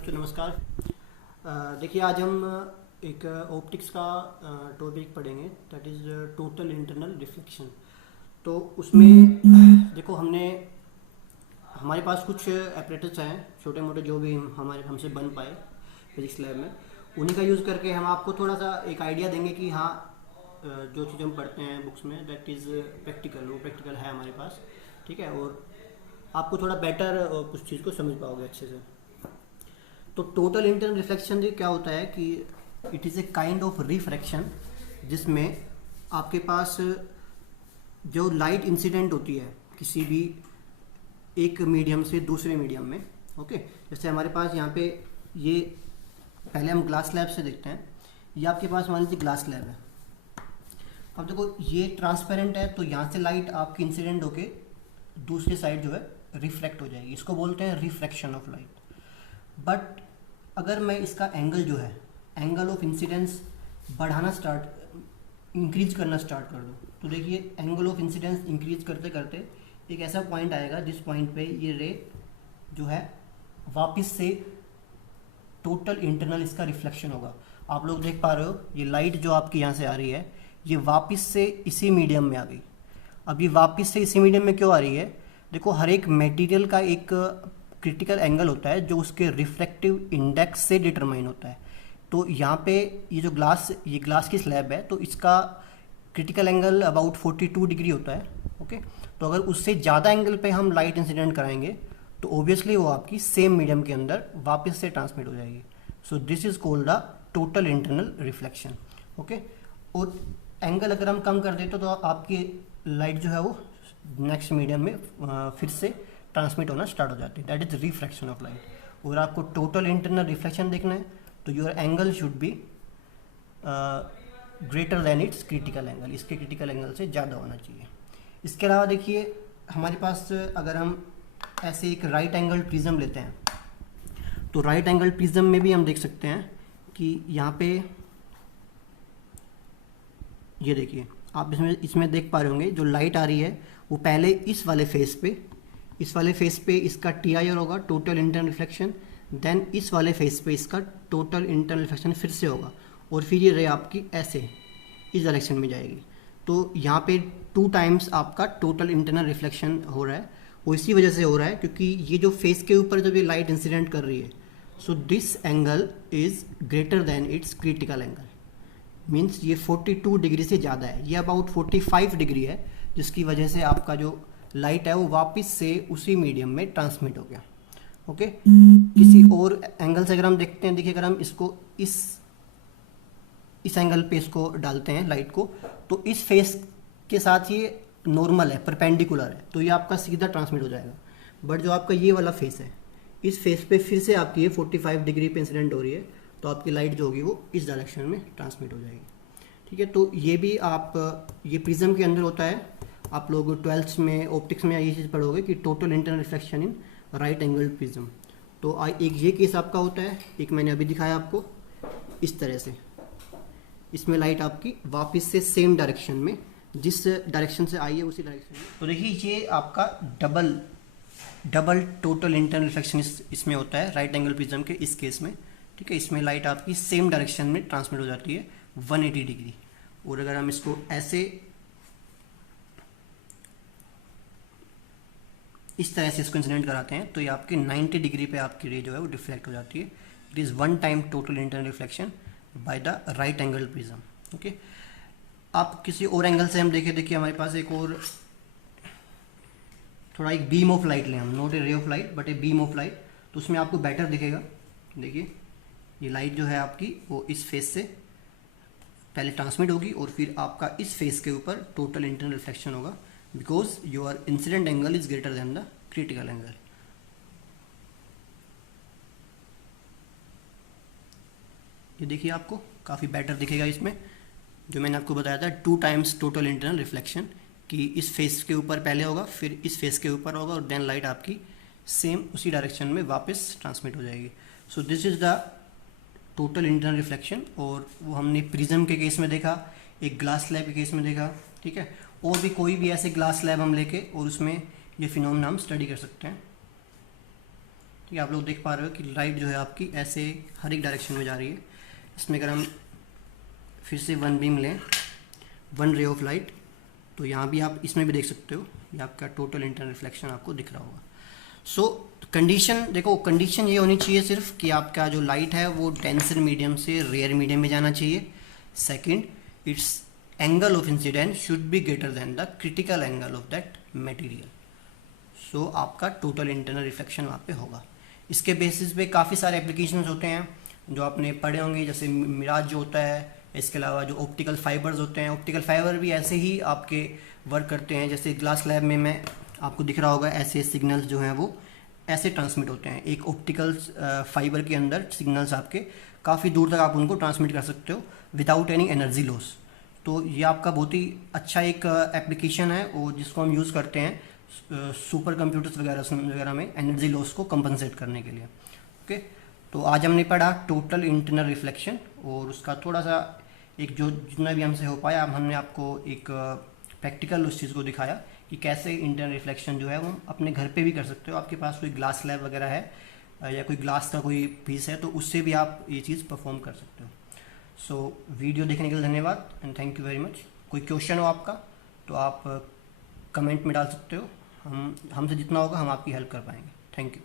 बच्चों नमस्कार। देखिए आज हम एक ऑप्टिक्स का टॉपिक पढ़ेंगे, that is total internal reflection. तो उसमें देखो हमारे पास कुछ एपरेटस हैं छोटे मोटे जो भी हमसे बन पाए फिजिक्स लैब में, उन्हीं का यूज़ करके हम आपको थोड़ा सा एक आइडिया देंगे कि हाँ जो चीज़ हम पढ़ते हैं बुक्स में दैट इज़ प्रैक्टिकल, वो प्रैक्टिकल है हमारे पास, ठीक है। और आपको थोड़ा बेटर कुछ चीज़ को समझ पाओगे अच्छे से। तो टोटल इंटरनल रिफ्लेक्शन क्या होता है कि it is a kind of refraction जिसमें आपके पास जो लाइट इंसिडेंट होती है किसी भी एक मीडियम से दूसरे मीडियम में, ओके। जैसे हमारे पास यहाँ पे ये पहले हम ग्लास स्लैब से देखते हैं। ये आपके पास मान लीजिए ग्लास स्लैब है। अब देखो ये ट्रांसपेरेंट है तो यहाँ से लाइट आपकी इंसिडेंट होके दूसरी साइड जो है रिफ्लेक्ट हो जाएगी, इसको बोलते हैं रिफ्रैक्शन ऑफ लाइट। बट अगर मैं इसका एंगल जो है एंगल ऑफ इंसिडेंस इंक्रीज करना स्टार्ट कर दूँ तो देखिए एंगल ऑफ इंसिडेंस इंक्रीज करते करते एक ऐसा पॉइंट आएगा जिस पॉइंट पे ये रे जो है वापस से टोटल इंटरनल इसका रिफ्लेक्शन होगा। आप लोग देख पा रहे हो ये लाइट जो आपकी यहाँ से आ रही है ये वापस से इसी मीडियम में आ गई। अब ये वापस से इसी मीडियम में क्यों आ रही है? देखो हर एक मटेरियल का एक क्रिटिकल एंगल होता है जो उसके रिफ्रैक्टिव इंडेक्स से डिटरमाइन होता है। तो यहाँ पे ये ग्लास की स्लैब है तो इसका क्रिटिकल एंगल अबाउट 42 डिग्री होता है, ओके। तो अगर उससे ज़्यादा एंगल पे हम लाइट इंसिडेंट कराएंगे तो ओबियसली वो आपकी सेम मीडियम के अंदर वापस से ट्रांसमिट हो जाएगी। So this is called the total internal reflection, okay. और एंगल अगर हम कम कर देते तो आपकी लाइट जो है वो नेक्स्ट मीडियम में फिर से ट्रांसमिट होना स्टार्ट हो जाती है, that is refraction of light. और आपको टोटल इंटरनल रिफ्लेक्शन देखना है तो your angle should be greater then it's critical angle, इसके क्रिटिकल एंगल से ज़्यादा होना चाहिए। इसके अलावा देखिए हमारे पास अगर हम ऐसे एक राइट एंगल प्रिज्म लेते हैं तो राइट एंगल प्रिज्म में भी हम देख सकते हैं कि यहाँ पे ये देखिए आप इसमें देख पा रहे होंगे जो लाइट आ रही है वो पहले इस वाले फेस पे इसका TIR होगा, टोटल इंटरनल रिफ्लेक्शन। देन इस वाले फेस पे इसका टोटल इंटरनल रिफ्लेक्शन फिर से होगा और फिर ये रे आपकी ऐसे इस डायरेक्शन में जाएगी। तो यहाँ पे 2 टाइम्स आपका टोटल इंटरनल रिफ्लेक्शन हो रहा है। वो इसी वजह से हो रहा है क्योंकि ये जो फेस के ऊपर जब ये लाइट इंसिडेंट कर रही है so this angle is greater than it's critical angle, means ये 42 डिग्री से ज़्यादा है, ये अबाउट 45 डिग्री है, जिसकी वजह से आपका जो लाइट है वो वापस से उसी मीडियम में ट्रांसमिट हो गया, ओके। किसी और एंगल से अगर हम देखते हैं, देखिए अगर हम इसको इस एंगल पे इसको डालते हैं लाइट को तो इस फेस के साथ ये नॉर्मल है, परपेंडिकुलर है, तो ये आपका सीधा ट्रांसमिट हो जाएगा। बट जो आपका ये वाला फेस है इस फेस पे फिर से आपकी ये 45 डिग्री पे इंसिडेंट हो रही है तो आपकी लाइट जो होगी वो इस डायरेक्शन में ट्रांसमिट हो जाएगी, ठीक है। तो ये भी ये प्रिज्म के अंदर होता है। आप लोग 12th में ऑप्टिक्स में ये चीज़ पढ़ोगे कि total internal reflection in right angle prism. तो एक ये केस आपका होता है, एक मैंने अभी दिखाया आपको इस तरह से, इसमें लाइट आपकी वापस से सेम डायरेक्शन में जिस डायरेक्शन से आई है उसी डायरेक्शन में। तो देखिए ये आपका डबल टोटल इंटरनल रिफ्लेक्शन इसमें होता है राइट एंगल प्रिज्म के इस केस में, ठीक है। इसमें लाइट आपकी सेम डायरेक्शन में ट्रांसमिट हो जाती है 180 डिग्री। और अगर हम इसको ऐसे इस तरह से इसको इंसिडेंट कराते हैं तो ये आपकी 90 डिग्री पे आपकी रे जो है वो डिफ्लेक्ट हो जाती है। It is 1 time total internal reflection by the right angle prism, okay. आप किसी और एंगल से हम देखिए हमारे पास एक और थोड़ा एक बीम ऑफ लाइट लें हम, not a ray of light but a beam of light, तो उसमें आपको बेटर दिखेगा। देखिए ये लाइट जो है आपकी वो इस फेस से पहले ट्रांसमिट होगी और फिर आपका इस फेस के ऊपर टोटल इंटरनल रिफ्लेक्शन होगा because your incident angle is greater than the critical angle. ये देखिए आपको काफ़ी बेटर दिखेगा इसमें, जो मैंने आपको बताया था 2 टाइम्स टोटल इंटरनल रिफ्लेक्शन, कि इस फेस के ऊपर पहले होगा फिर इस फेस के ऊपर होगा और देन लाइट आपकी सेम उसी डायरेक्शन में वापस ट्रांसमिट हो जाएगी। So this is the total internal reflection. और वो हमने प्रिज्म के केस में देखा, एक ग्लास स्लैब के केस में देखा, ठीक है। और भी कोई भी ऐसे ग्लास स्लैब हम लेके और उसमें ये फिनोमेना हम स्टडी कर सकते हैं, ठीक है, आप लोग देख पा रहे हो कि लाइट जो है आपकी ऐसे हर एक डायरेक्शन में जा रही है। इसमें अगर हम फिर से वन बीम लें, वन रे ऑफ लाइट, तो यहाँ भी आप इसमें भी देख सकते हो, ये आपका टोटल इंटरनल रिफ्लेक्शन आपको दिख रहा होगा। सो कंडीशन देखो, कंडीशन ये होनी चाहिए सिर्फ कि आपका जो लाइट है वो डेंसर मीडियम से रेयर मीडियम में जाना चाहिए। Second, its angle of incidence should be greater than the critical angle of that material. So आपका टोटल इंटरनल रिफ्लेक्शन वहाँ पे होगा। इसके बेसिस पे काफ़ी सारे एप्लीकेशंस होते हैं जो आपने पढ़े होंगे, जैसे मिराज जो होता है। इसके अलावा जो ऑप्टिकल फाइबर्स होते हैं, ऑप्टिकल फाइबर भी ऐसे ही आपके वर्क करते हैं। जैसे ग्लास लैब में मैं आपको दिख रहा होगा, ऐसे सिग्नल्स जो हैं वो ऐसे ट्रांसमिट होते हैं। एक ऑप्टिकल फाइबर के अंदर सिग्नल्स आपके काफ़ी दूर तक आप उनको ट्रांसमिट कर सकते हो विदाउट एनी एनर्जी लॉस। तो ये आपका बहुत ही अच्छा एक एप्लीकेशन है, और जिसको हम यूज़ करते हैं सुपर कंप्यूटर्स वगैरह में एनर्जी लॉस को कंपनसेट करने के लिए। ओके, तो आज हमने पढ़ा टोटल इंटरनल रिफ्लेक्शन, और उसका थोड़ा सा एक जो जितना भी हमसे हो पाया हमने आपको एक प्रैक्टिकल उस चीज़ को दिखाया कि कैसे इंटरनल रिफ्लेक्शन जो है वो अपने घर पे भी कर सकते हो। आपके पास कोई ग्लास स्लैब वगैरह है या कोई ग्लास का कोई पीस है, तो उससे भी आप ये चीज़ परफॉर्म कर सकते हो। सो वीडियो देखने के लिए धन्यवाद and thank you very much. कोई क्वेश्चन हो आपका तो आप कमेंट में डाल सकते हो, हमसे जितना होगा हम आपकी हेल्प कर पाएंगे। Thank you.